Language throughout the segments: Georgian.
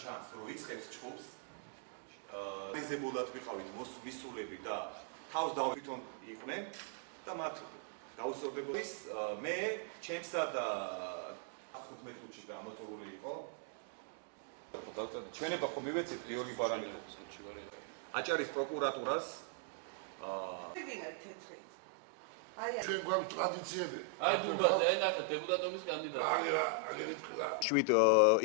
ჩანს, რომ იწყებს ჯგუფს, მეზებულად ვიყავით მისულები და თავს თვითონ იყვნენ და მათ გაუსწორდებოდი მე ჩემსა და 15 წუთში გამოწვეული იყო. ჩვენება ხო მივეცეთ გიორგი ბარანიკოვს. აჭარის პროკურატურას ჩვენ გვაქვს ტრადიციები. აი დუბაზე, აი ნახეთ დეპუტატობის კანდიდატი. აგერით ხლა. 7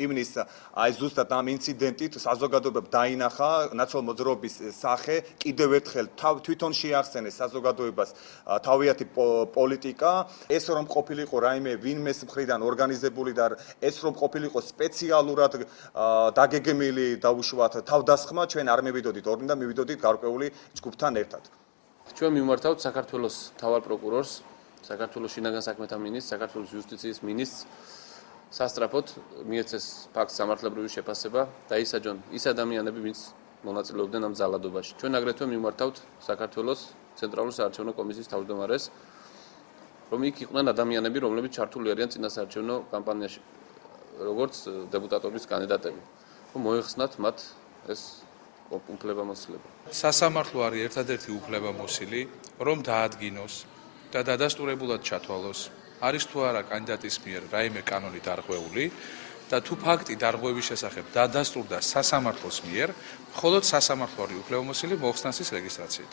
ივნისს აი ზუსტად ამ ინციდენტით საზოგადოებამ დაინახა ნაცვალ-მოძრაობის სახე, კიდევ ერთხელ თვითონ შეახსენეს საზოგადოებას თავიანთი პოლიტიკა, ეს რომ ყოფილიყო რაიმე ვინმეს მხრიდან ორგანიზებული და ეს რომ ყოფილიყო სპეციალურად დაგეგმილი დაუშვათ თავდასხმა, ჩვენ არ მივიდოდით ორნი და მივიდოდით გარკვეული ჯგუფთან ერთად. ჩვენ მიმართავთ საქართველოს მთავარ პროკურორს, საქართველოს შინაგან საქმეთა მინისტრს, საქართველოს იუსტიციის მინისტრს სასწრაფოდ მიეცეს ფაქტს სამართლებრივი შეფასება და ისაჯონ ის ადამიანები, ვინც მონაწილეობდნენ ამ ძალადობაში. ჩვენ აგრეთვე მიმართავთ საქართველოს ცენტრალური საარჩევნო კომისიის თავმჯდომარეს, რომ იქ იყვნენ ადამიანები, რომლებიც ჩართული არიან წინასაარჩევნო კამპანიაში, როგორც დეპუტატობის კანდიდატები. მოეხსნათ მათ ეს უფლებამოსილება. სასამართლო არის ერთადერთი უფლებამოსილი, რომ დაადგინოს და დადასტურებულად ჩათვალოს, არის თუ არა კანდიდატის მიერ რაიმე კანონი დარღვეული და თუ ფაქტი დარღვევის შესახებ დადასტურდა სასამართლოს მიერ, მხოლოდ სასამართლო არის უფლებამოსილი მოხსნას ის რეგისტრაციით.